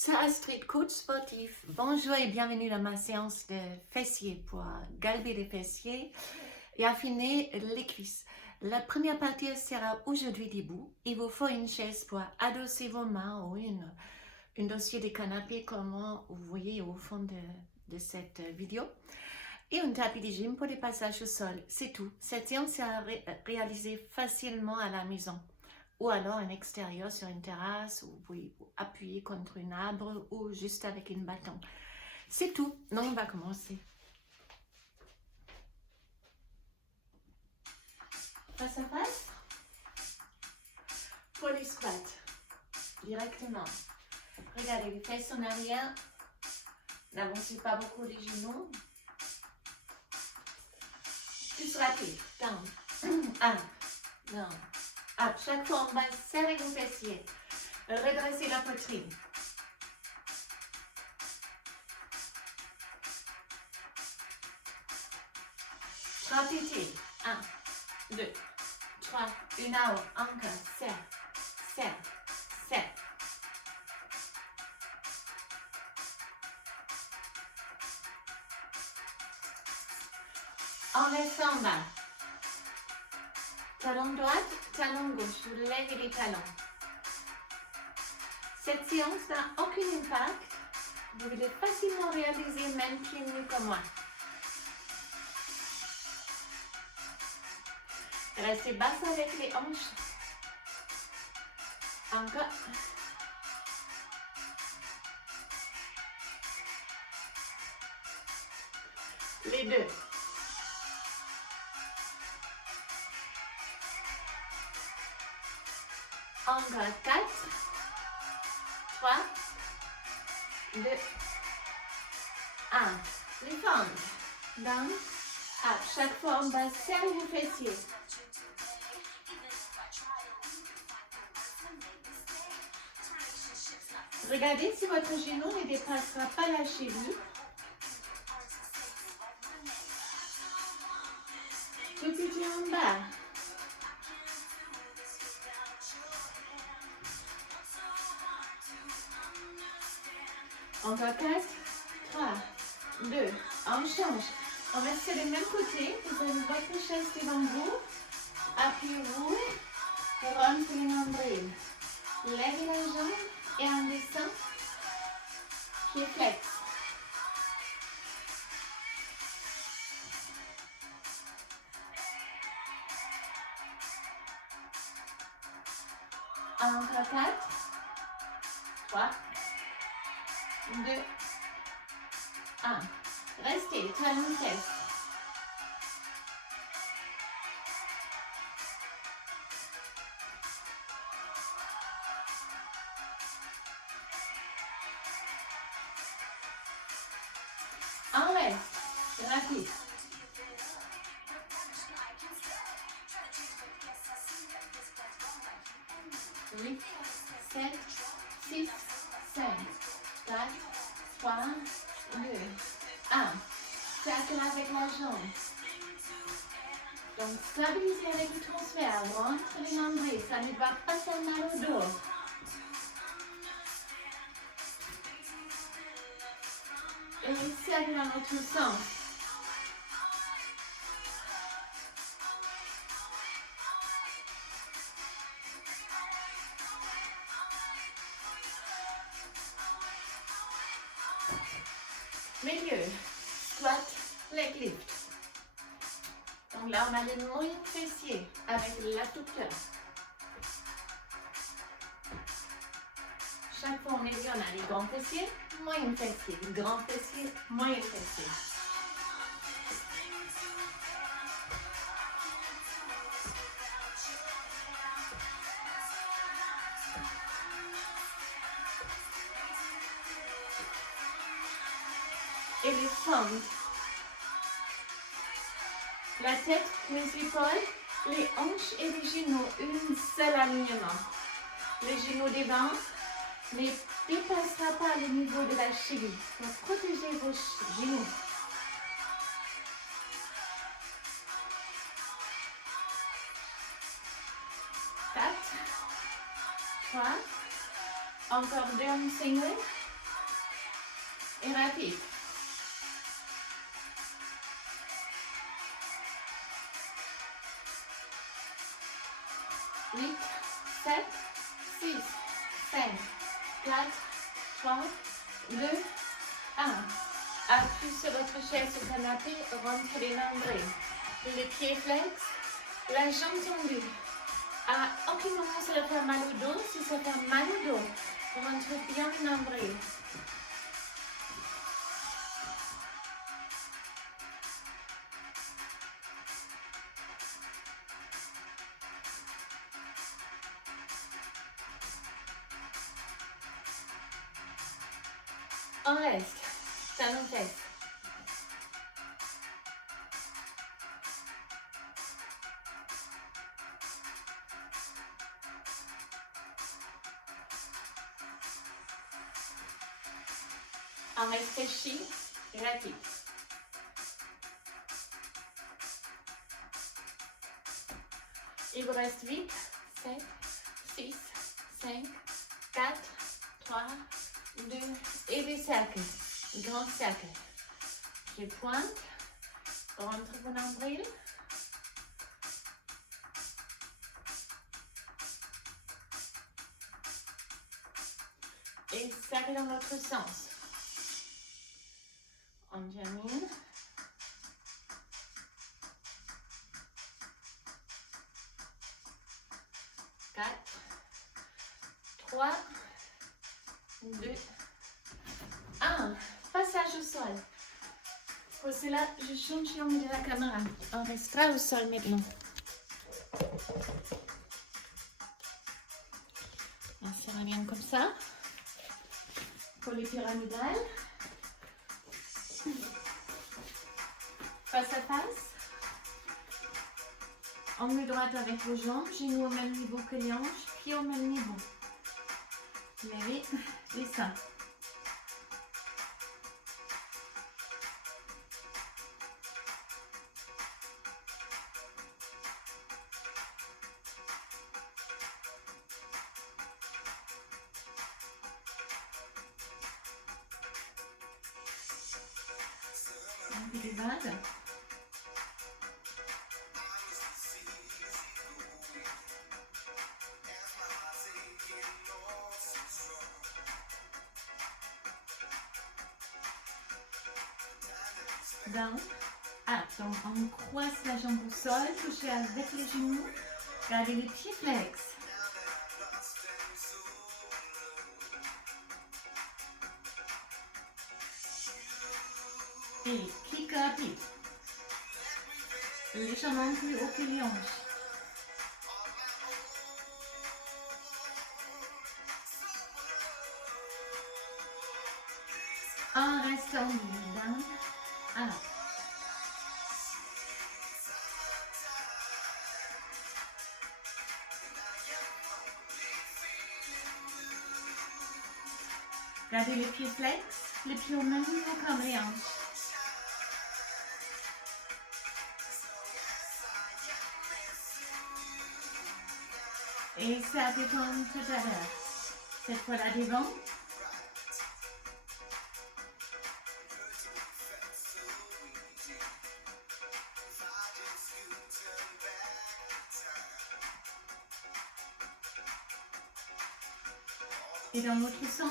C'est Astrid, coach sportif. Bonjour et bienvenue dans ma séance de fessiers pour galber les fessiers et affiner les cuisses. La première partie sera aujourd'hui debout. Il vous faut une chaise pour adosser vos mains ou un dossier de canapé comme vous voyez au fond de cette vidéo. Et un tapis de gym pour des passages au sol. C'est tout. Cette séance sera réalisée facilement à la maison. Ou alors en extérieur sur une terrasse, ou vous pouvez appuyer contre un arbre ou juste avec un bâton. C'est tout. Donc on va commencer. Face à face. Pour les squats. Directement. Regardez les fesses en arrière. N'avancez pas beaucoup les genoux. Plus rapide. Down. Up. Down. Up. Chaque fois, on va serrer vos fessiers. Redressez la poitrine. Répétez. 1, 2, 3, une heure. Encore. Serre. Serre. Serre. On reste en bas. Talon droite, talon gauche. Vous levez les talons. Cette séance n'a aucun impact. Vous pouvez facilement réaliser même pieds nus comme moi. Restez basse avec les hanches. Encore. Les deux. Encore 4, 3, 2, 1. Les fentes. Down, up. Chaque fois, on va serrer vos fessiers. Regardez si votre genou ne dépassera pas la cheville. Tout petit en bas. Encore 4, 3, 2, on change. On va faire le même côté. Vous avez votre chaise devant vous. Appuyez-vous. Rentrez le nombril. Levez la jambe et on descend. Pied flex. Encore 4, 3, 2, 1. Restez, talon fesse. On reste, rapide. 8, 7, 6, 5, 4, 3, 2, 1. Cercle avec la jambe. Donc, stabilisez avec le transfert. Rentre les nombrils. Ça ne va pas faire mal au dos. Et cercle dans l'autre sens. Milieu, squat, leg lift. Donc là, on a les moyens fessiers avec l'adducteur. Chaque fois, on est dit, on a les grands fessiers, moyens fessiers, grands fessiers, moyens fessiers. Et les fentes. La tête, les épaules, les hanches et les genoux. Un seul alignement. Les genoux devant ne dépassera pas le niveau de la cheville. Donc protégez vos genoux. Quatre, 3, encore deux en single. Et rapide. 8, 7, 6, 5, 4, 3, 2, 1. Appuyez sur votre chaise ou canapé, rentrez les nombrils. Les pieds flex, la jambe tendue. À aucun moment ça va faire mal au dos. Si ça fait mal au dos, rentrez bien le nombril. On reste, talons fesses. On réfléchit, rapide. Il vous reste 8, 7, 6, 5, 4, 3, 2 et des cercles. Grand cercle. Je pointe, rentre vos nombrils. Et cercle dans l'autre sens. On termine. Quatre, 3, 2, 1. Passage au sol. Pour cela, je change l'angle de la caméra. On restera au sol maintenant. On se revient comme ça. Pour les pyramidales. Face à face. Angle droit avec vos jambes, genoux au même niveau que les hanches, pieds au même niveau. Levez les seins. Un peu de vague. Down, up. Donc on croise la jambe au sol, touchez avec les genoux, gardez les pieds flex. Et clic rapide. Légèrement plus haut que les hanches. En restant down, up. Gardez les pieds flex, les pieds au même niveau comme les hanches. Et ça fait comme tout à l'heure. Cette fois là devant. Et dans l'autre sens.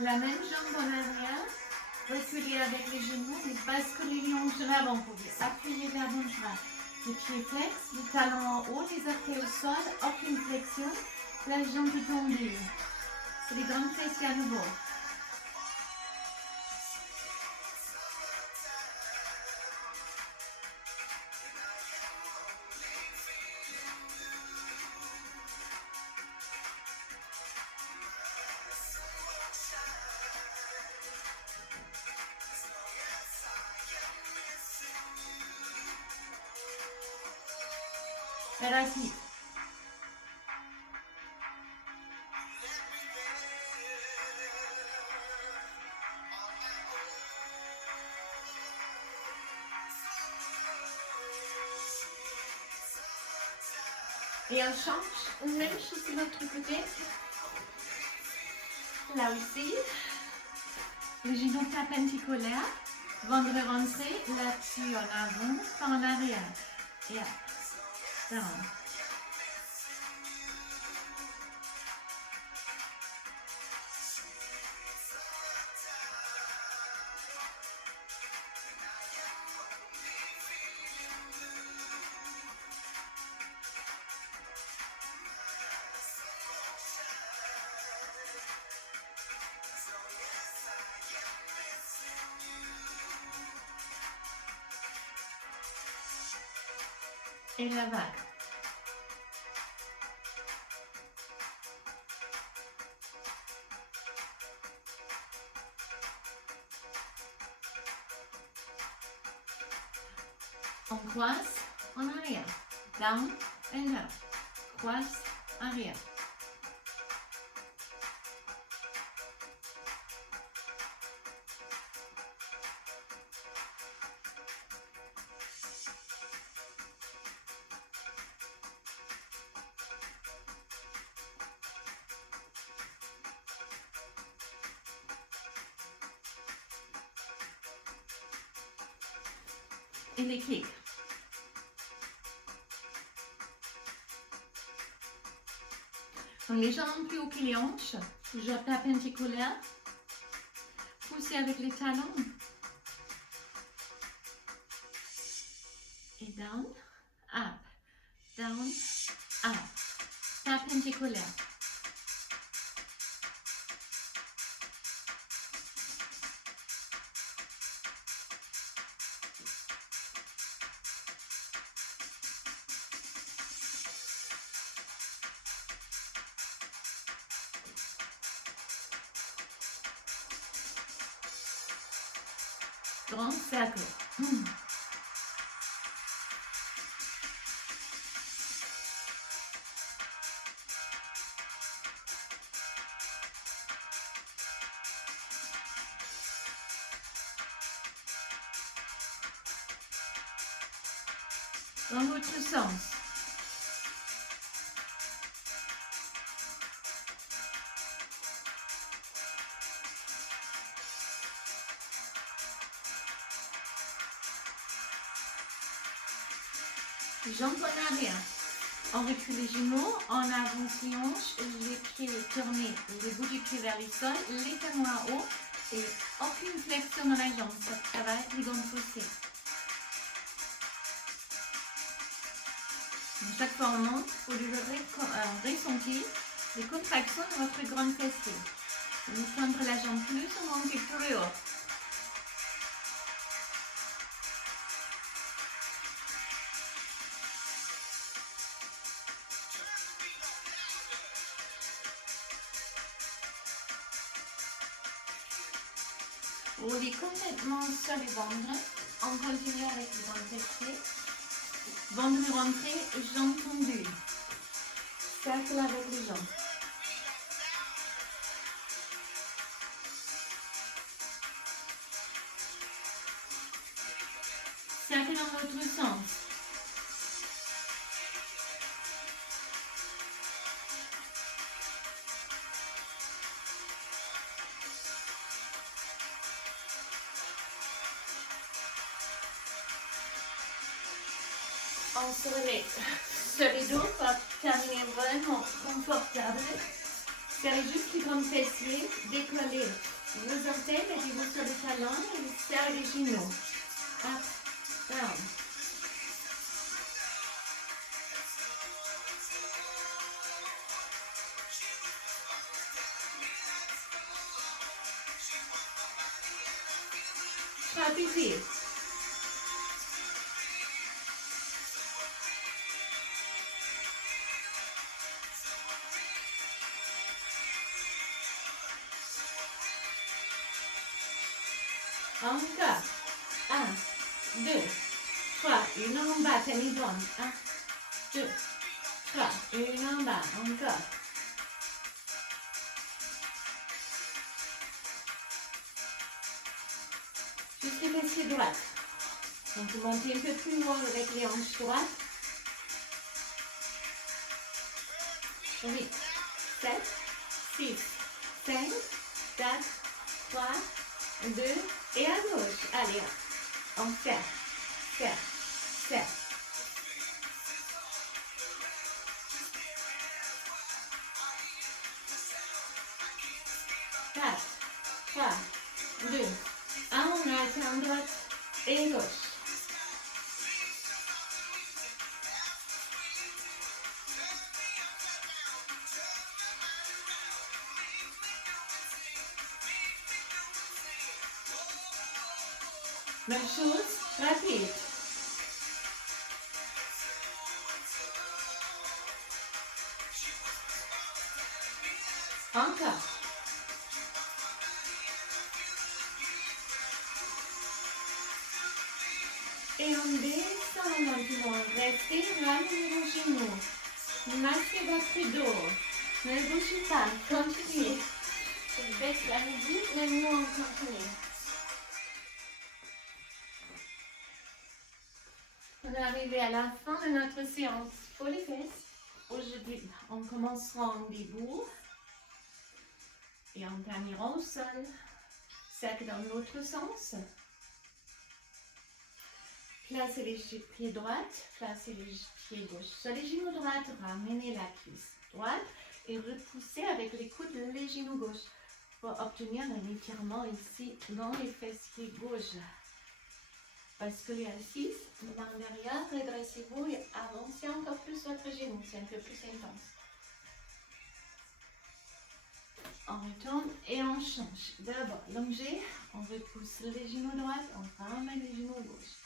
La même jambe en arrière, reculez avec les genoux et basculez les hanches de l'avant. Vous pouvez appuyer vers vos bras. Les pieds flex, les talons en haut, les orteils au sol, aucune flexion, la jambe tendue. C'est les grandes fessiers à nouveau. Rapide. Et on change, même chose de l'autre côté. Là aussi, le genou perpendiculaire, ventre rentré, là-dessus en avant, pas en arrière. Et up, down. Et la vague. On croise en arrière. Down and up. Croise arrière. Et les kicks. Donc les jambes plus haut que les hanches, toujours perpendiculaire. Poussez avec les talons. Et down, up, down, up. Perpendiculaire. Grand cercle. Dans l'autre sens. Jambes en arrière. On recule les genoux, on avance les hanches, les pieds tournés, les bouts du pied vers le sol, les talons en haut et aucune flexion dans la jambe. Ça va être les gants poussés. Chaque fois on monte, vous devez ressentir les contractions de votre grand fessier. Vous tendre la jambe plus, on monte plus haut. Roulez complètement sur les ventres. On continue avec les grands fessiers. Ventre rentré, jambes tendues. Cercle avec les jambes. Cercle dans l'autre sens. On se relève sur les dos pour terminer vraiment confortable. Serrez juste les grands fessiers, décollez vos orteils, mettez-vous sur les talons et serrez les genoux. Up, down. Frappez. Encore. 1, 2, 3. Une en bas, tenez bon. 1, 2, 3. Une en bas. Encore. Juste les fessiers droites. Donc vous montez un peu plus loin avec les hanches droites. 8, 7, 6, 5, 4, 3, 2, et à gauche. Allez, on serre, serre, serre. 4, 3, 2, 1, on alterne droite et gauche. Même chose, rapide. Encore. Et on descend maintenant. Restez, ramenez vos genoux. Massez votre dos. Ne bougez pas, continuez. Je baisse la musique, mais nous on continue. On est arrivé à la fin de notre séance pour les fesses. Aujourd'hui, on commencera en debout et on terminera au sol. Cercle dans l'autre sens. Placez les pieds droits, placez les pieds gauches sur les genoux droits, ramenez la cuisse droite et repoussez avec les coudes les genoux gauches pour obtenir un étirement ici dans les fessiers gauches. Basculez assise, main derrière, redressez-vous et avancez encore plus votre genou, c'est un peu plus intense. On retourne et on change. D'abord, allongé, on repousse les genoux droits, on ramène les genoux gauches.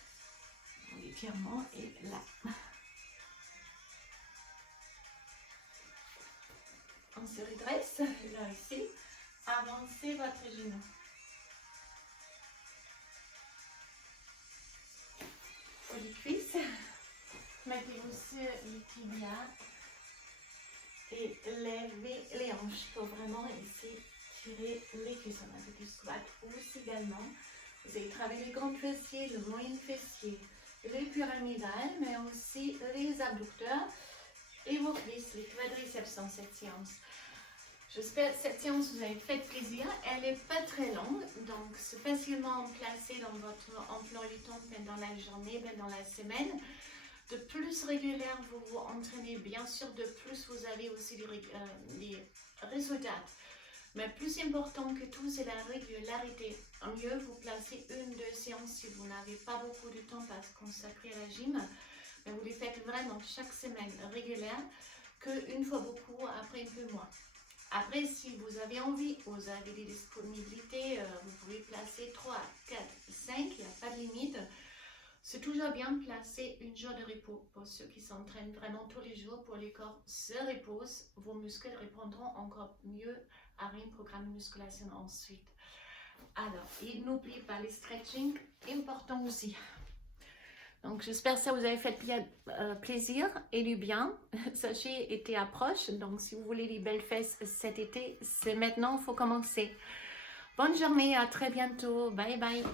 L'étirement est là. On se redresse, là aussi. Avancez votre genou. Pour les cuisses, mettez-vous sur les tibias et levez les hanches pour vraiment ici tirer les cuisses. On a fait du squat aussi également. Vous allez travailler les grands fessiers, le moyen fessier, les pyramidales, mais aussi les abducteurs et vos cuisses, les quadriceps dans cette séance. J'espère que cette séance vous a fait plaisir. Elle n'est pas très longue, donc c'est facilement placé dans votre emploi du temps, dans la journée, dans la semaine. De plus régulière vous vous entraînez, bien sûr, de plus vous avez aussi des résultats. Mais plus important que tout, c'est la régularité. En mieux, vous placez 1-2 séances si vous n'avez pas beaucoup de temps à se consacrer à la gym. Mais vous les faites vraiment chaque semaine régulière, qu'une fois beaucoup, après un peu moins. Après, si vous avez envie, vous avez des disponibilités, vous pouvez placer 3, 4, 5, il n'y a pas de limite. C'est toujours bien de placer une jour de repos pour ceux qui s'entraînent vraiment tous les jours. Pour les corps se reposent, vos muscles répondront encore mieux à un programme de musculation ensuite. Alors, et n'oubliez pas les stretching, important aussi. Donc, j'espère que ça vous a fait plaisir et du bien. Sachez, été approche, donc si vous voulez des belles fesses cet été, c'est maintenant, il faut commencer. Bonne journée, à très bientôt. Bye bye.